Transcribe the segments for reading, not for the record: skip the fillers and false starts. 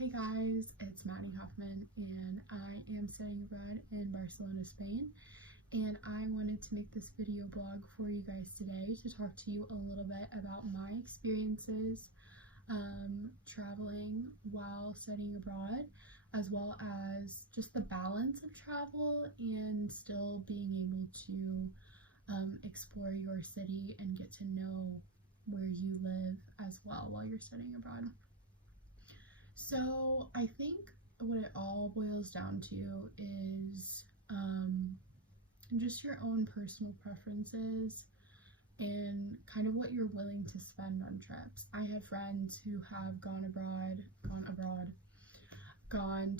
Hey guys, it's Madi Hoffman and I am studying abroad in Barcelona, Spain, and I wanted to make this video blog for you guys today to talk to you a little bit about my experiences traveling while studying abroad, as well as just the balance of travel and still being able to explore your city and get to know where you live as well while you're studying abroad. So I think what it all boils down to is just your own personal preferences and kind of what you're willing to spend on trips. I have friends who have gone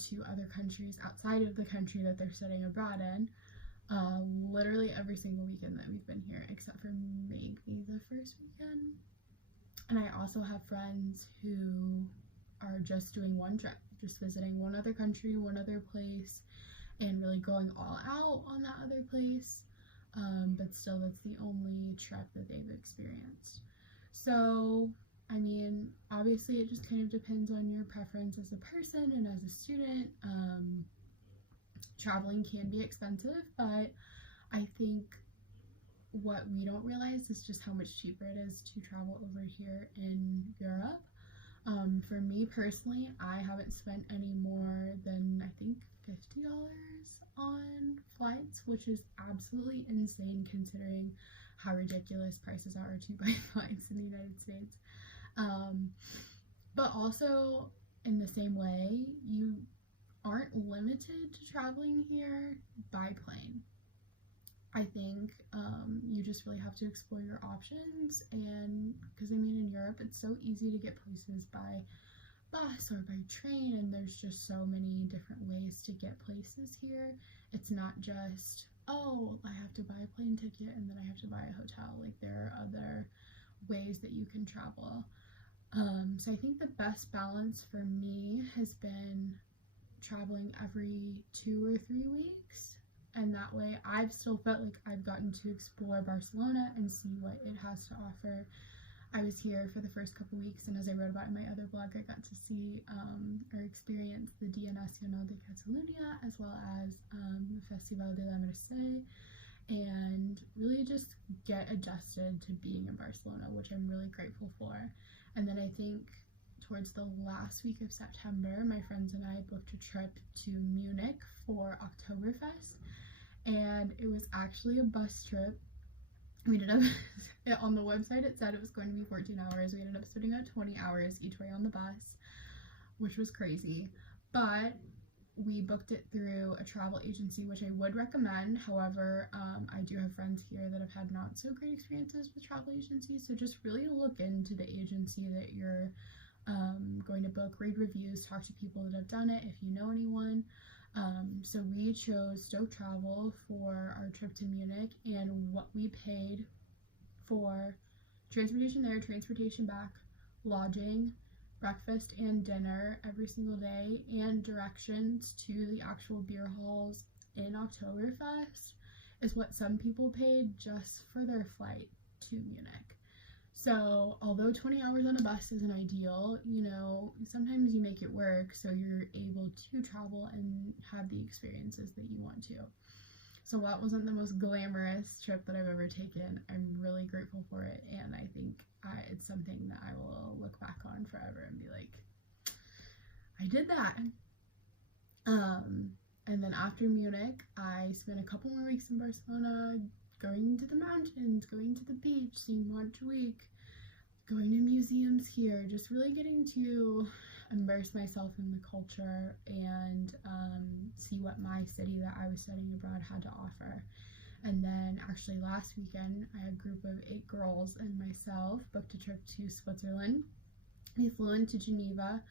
to other countries outside of the country that they're studying abroad in, literally every single weekend that we've been here, except for maybe the first weekend. And I also have friends who are just doing one trip, just visiting one other country, one other place, and really going all out on that other place, but still that's the only trip that they've experienced. So I mean, obviously it just kind of depends on your preference as a person and as a student. Traveling can be expensive, but I think what we don't realize is just how much cheaper it is to travel over here in Europe. For me personally, I haven't spent any more than, I think, $50 on flights, which is absolutely insane considering how ridiculous prices are to buy flights in the United States. But also, in the same way, you aren't limited to traveling here by plane. I think you just really have to explore your options, and because I mean in Europe it's so easy to get places by bus or by train, and there's just so many different ways to get places here. It's not just, oh, I have to buy a plane ticket and then I have to buy a hotel. Like, there are other ways that you can travel. So I think the best balance for me has been traveling every 2 or 3 weeks. And that way I've still felt like I've gotten to explore Barcelona and see what it has to offer. I was here for the first couple weeks, and as I wrote about in my other blog, I got to see or experience the Dia Nacional de Catalunya, as well as the Festival de la Mercè, and really just get adjusted to being in Barcelona, which I'm really grateful for. And then I think towards the last week of September, my friends and I booked a trip to Munich for Oktoberfest, and it was actually a bus trip. We ended up, on the website it said it was going to be 14 hours. We ended up spending about 20 hours each way on the bus, which was crazy. But we booked it through a travel agency, which I would recommend. However, I do have friends here that have had not so great experiences with travel agencies, so just really look into the agency that you're going to book, read reviews, talk to people that have done it if you know anyone. So we chose Stoke Travel for our trip to Munich, and what we paid for transportation there, transportation back, lodging, breakfast and dinner every single day, and directions to the actual beer halls in Oktoberfest is what some people paid just for their flight to Munich. So although 20 hours on a bus isn't ideal, you know, sometimes you make it work so you're able to travel and have the experiences that you want to. So while it wasn't the most glamorous trip that I've ever taken, I'm really grateful for it, and I think it's something that I will look back on forever and be like, I did that. And then after Munich, I spent a couple more weeks in Barcelona, going to the mountains, going to the beach, seeing Montjuic, going to museums here, just really getting to immerse myself in the culture and see what my city that I was studying abroad had to offer. And then actually last weekend, I had a group of 8 girls and myself booked a trip to Switzerland. We flew into Geneva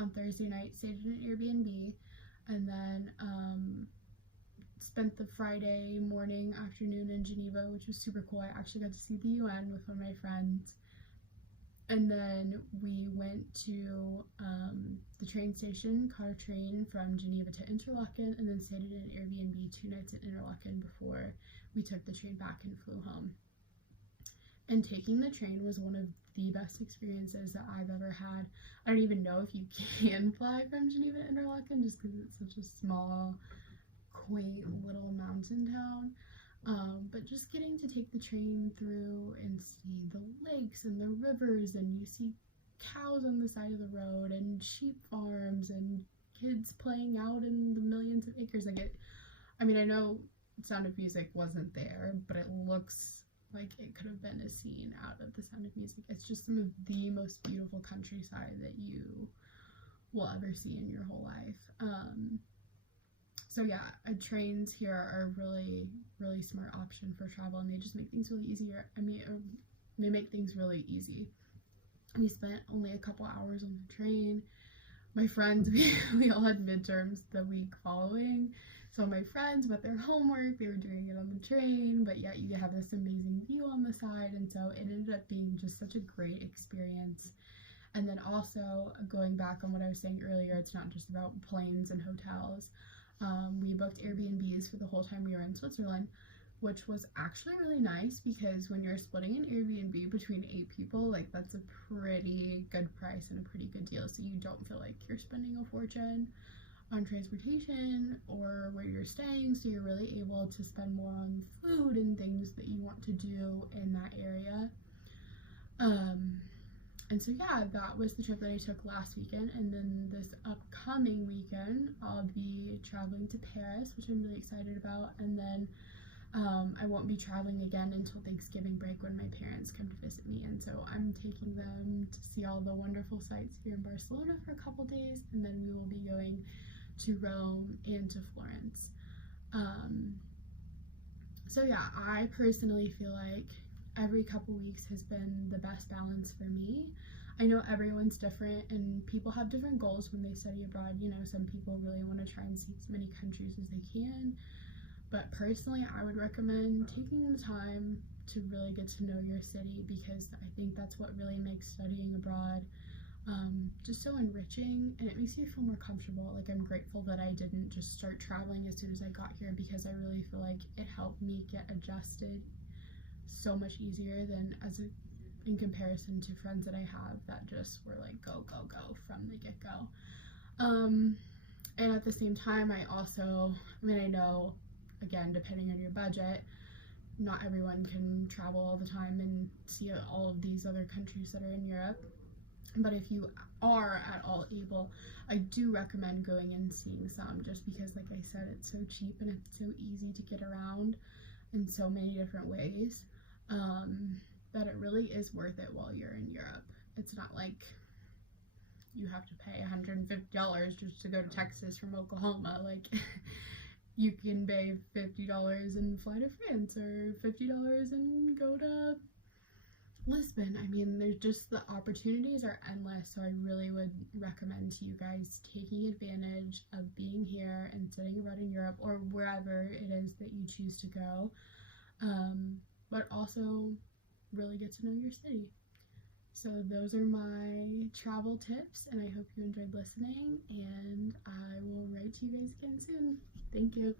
on Thursday night, stayed in an Airbnb, and then spent the Friday morning, afternoon in Geneva, which was super cool. I actually got to see the UN with one of my friends. And then we went to the train station, caught a train from Geneva to Interlaken, and then stayed in an Airbnb 2 nights in Interlaken before we took the train back and flew home. And taking the train was one of the best experiences that I've ever had. I don't even know if you can fly from Geneva to Interlaken just because it's such a small, quaint little mountain town. But just getting to take the train through and see the lakes and the rivers, and you see cows on the side of the road and sheep farms and kids playing out in the millions of acres. I mean, I know Sound of Music wasn't there, but it looks like it could have been a scene out of the Sound of Music. It's just some of the most beautiful countryside that you will ever see in your whole life. So yeah, trains here are a really, really smart option for travel, and they just make things really easier. I mean, they make things really easy. We spent only a couple hours on the train. My friends, we all had midterms the week following, so my friends with their homework, they were doing it on the train, but yet you have this amazing view on the side, and so it ended up being just such a great experience. And then also, going back on what I was saying earlier, it's not just about planes and hotels. We booked Airbnbs for the whole time we were in Switzerland, which was actually really nice because when you're splitting an Airbnb between 8 people, like, that's a pretty good price and a pretty good deal, so you don't feel like you're spending a fortune on transportation or where you're staying, so you're really able to spend more on food and things that you want to do in that area. And so yeah, that was the trip that I took last weekend, and then this upcoming weekend I'll be traveling to Paris, which I'm really excited about, and then I won't be traveling again until Thanksgiving break when my parents come to visit me, and so I'm taking them to see all the wonderful sights here in Barcelona for a couple days, and then we will be going to Rome and to Florence. So yeah, I personally feel like every couple weeks has been the best balance for me. I know everyone's different and people have different goals when they study abroad. You know, some people really want to try and see as many countries as they can. But personally, I would recommend taking the time to really get to know your city, because I think that's what really makes studying abroad just so enriching, and it makes you feel more comfortable. Like, I'm grateful that I didn't just start traveling as soon as I got here, because I really feel like it helped me get adjusted so much easier than in comparison to friends that I have that just were like go from the get-go. And at the same time, I know, again, depending on your budget, not everyone can travel all the time and see all of these other countries that are in Europe. But if you are at all able, I do recommend going and seeing some, just because, like I said, it's so cheap and it's so easy to get around in so many different ways, that it really is worth it while you're in Europe. It's not like you have to pay $150 just to go to Texas from Oklahoma. Like, you can pay $50 and fly to France, or $50 and go to Lisbon. I mean, there's just, the opportunities are endless, so I really would recommend to you guys taking advantage of being here and studying abroad in Europe, or wherever it is that you choose to go, but also really get to know your city. So those are my travel tips, and I hope you enjoyed listening, and I will write to you guys again soon. Thank you.